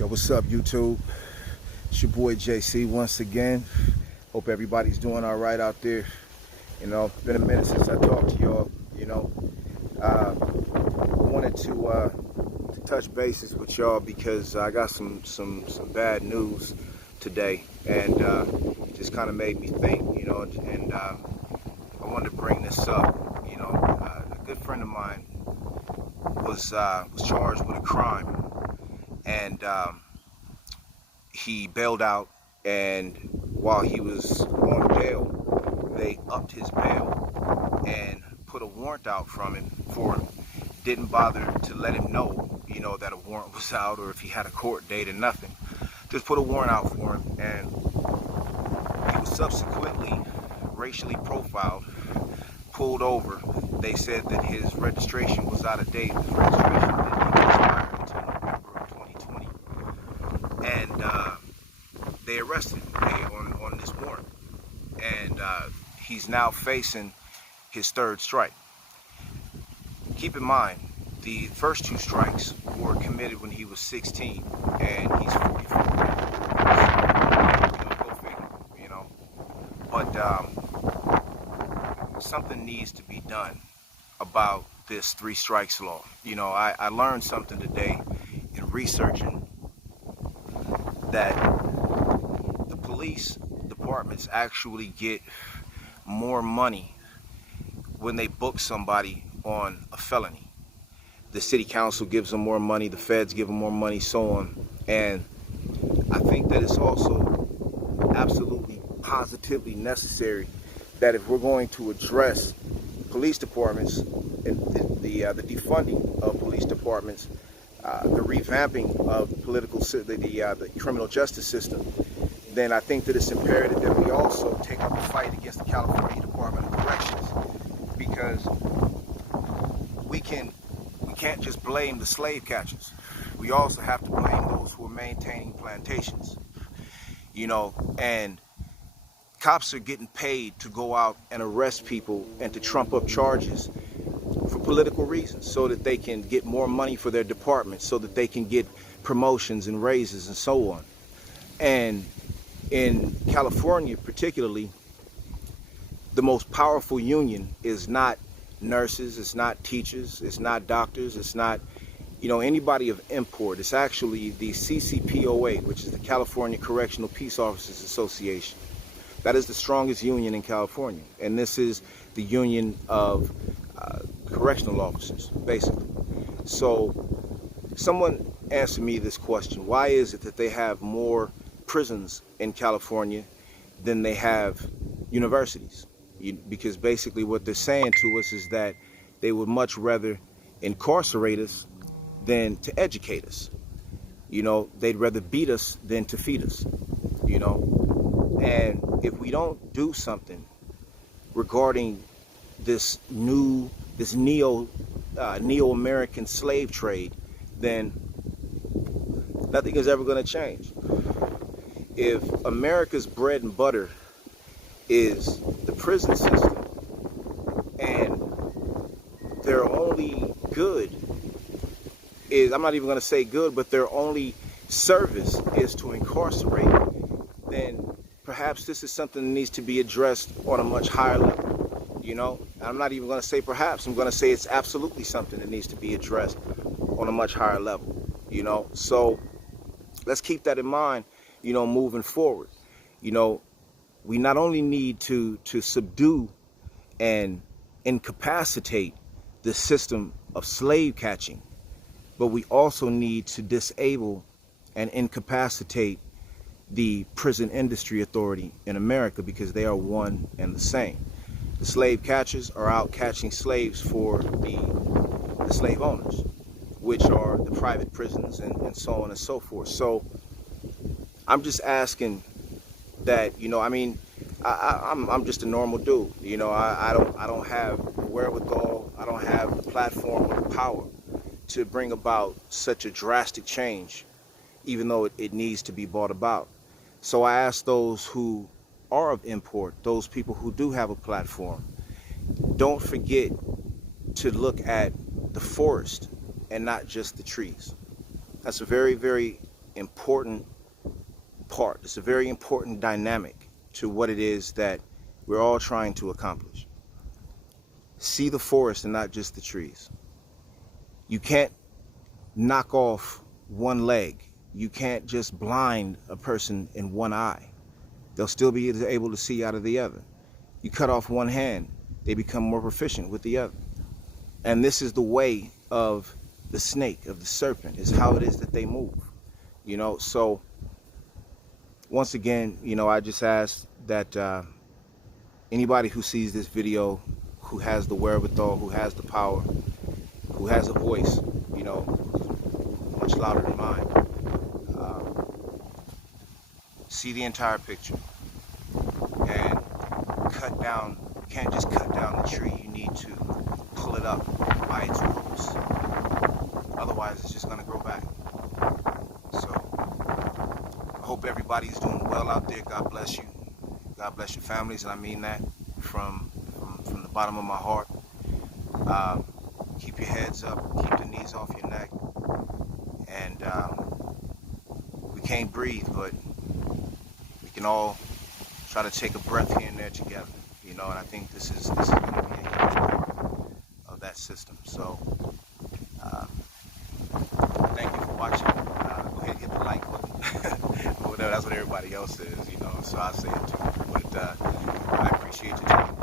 Yo, what's up, YouTube? It's your boy JC once again. Hope everybody's doing all right out there. You know, it's been a minute since I talked to y'all. You know, I wanted to touch bases with y'all because I got some bad news today, and it just kind of made me think. You know, and I wanted to bring this up. You know, a good friend of mine was charged with a crime. And he bailed out, and while he was on bail, they upped his bail and put a warrant out for him. Didn't bother to let him know, you know, that a warrant was out or if he had a court date or nothing. Just put a warrant out for him, and he was subsequently racially profiled, pulled over. They said that his registration was out of date. His registration didn't even expire until November of 2020. And they arrested him on this warrant. And he's now facing his third strike. Keep in mind, the first two strikes were committed when he was 16, and he's 44. So, go figure, you know. But something needs to be done about this 3 strikes law. You know, I learned something today in researching that the police departments actually get more money when they book somebody on a felony. The city council gives them more money, the feds give them more money, so on. And I think that it's also absolutely positively necessary that if we're going to address police departments and the defunding of police departments, the revamping of the criminal justice system, then I think that it's imperative that we also take up a fight against the California Department of Corrections, because we can't just blame the slave catchers. We also have to blame those who are maintaining plantations. You know, and cops are getting paid to go out and arrest people and to trump up charges for political reasons, so that they can get more money for their department, so that they can get promotions and raises and so on. And in California particularly, the most powerful union is not nurses, it's not teachers, it's not doctors, it's not, you know, anybody of import. It's actually the CCPOA, which is the California Correctional Peace Officers Association. That is the strongest union in California, and this is the union of correctional officers, basically. So someone answered me this question: why is it that they have more prisons in California than they have universities? Because basically what they're saying to us is that they would much rather incarcerate us than to educate us. You know, they'd rather beat us than to feed us, you know. And if we don't do something regarding this neo-American slave trade, then nothing is ever going to change. If America's bread and butter is the prison system, and their only good is, I'm not even going to say good, but their only service is to incarcerate, then perhaps this is something that needs to be addressed on a much higher level. You know, I'm not even going to say perhaps, I'm going to say it's absolutely something that needs to be addressed on a much higher level. You know, so let's keep that in mind, you know, moving forward. You know, we not only need to subdue and incapacitate the system of slave catching, but we also need to disable and incapacitate the prison industry authority in America, because they are one and the same. The slave catchers are out catching slaves for the slave owners, which are the private prisons and so on and so forth. So I'm just asking that, you know, I mean, I'm just a normal dude. You know, I don't have the wherewithal, I don't have the platform or the power to bring about such a drastic change, even though it needs to be brought about. So I ask those who are of import, those people who do have a platform, don't forget to look at the forest and not just the trees. That's a very, very important part. It's a very important dynamic to what it is that we're all trying to accomplish. See the forest and not just the trees. You can't knock off one leg. You can't just blind a person in one eye. They'll still be able to see out of the other. You cut off one hand, they become more proficient with the other. And this is the way of the snake, of the serpent, is how it is that they move. You know, so once again, you know, I just ask that anybody who sees this video, who has the wherewithal, who has the power, who has a voice, you know, much louder than mine, see the entire picture and cut down. You can't just cut down the tree. You need to pull it up by its roots. Otherwise, it's just going to grow back. So I hope everybody's doing well out there. God bless you. God bless your families, and I mean that from the bottom of my heart. Keep your heads up. Keep the knees off your neck. And we can't breathe, but we can all try to take a breath here and there together, you know. And I think this is going to be a huge part of that system. So thank you for watching. Go ahead and hit the like button. Or whatever, that's what everybody else says, you know. So I say it too. But I appreciate you taking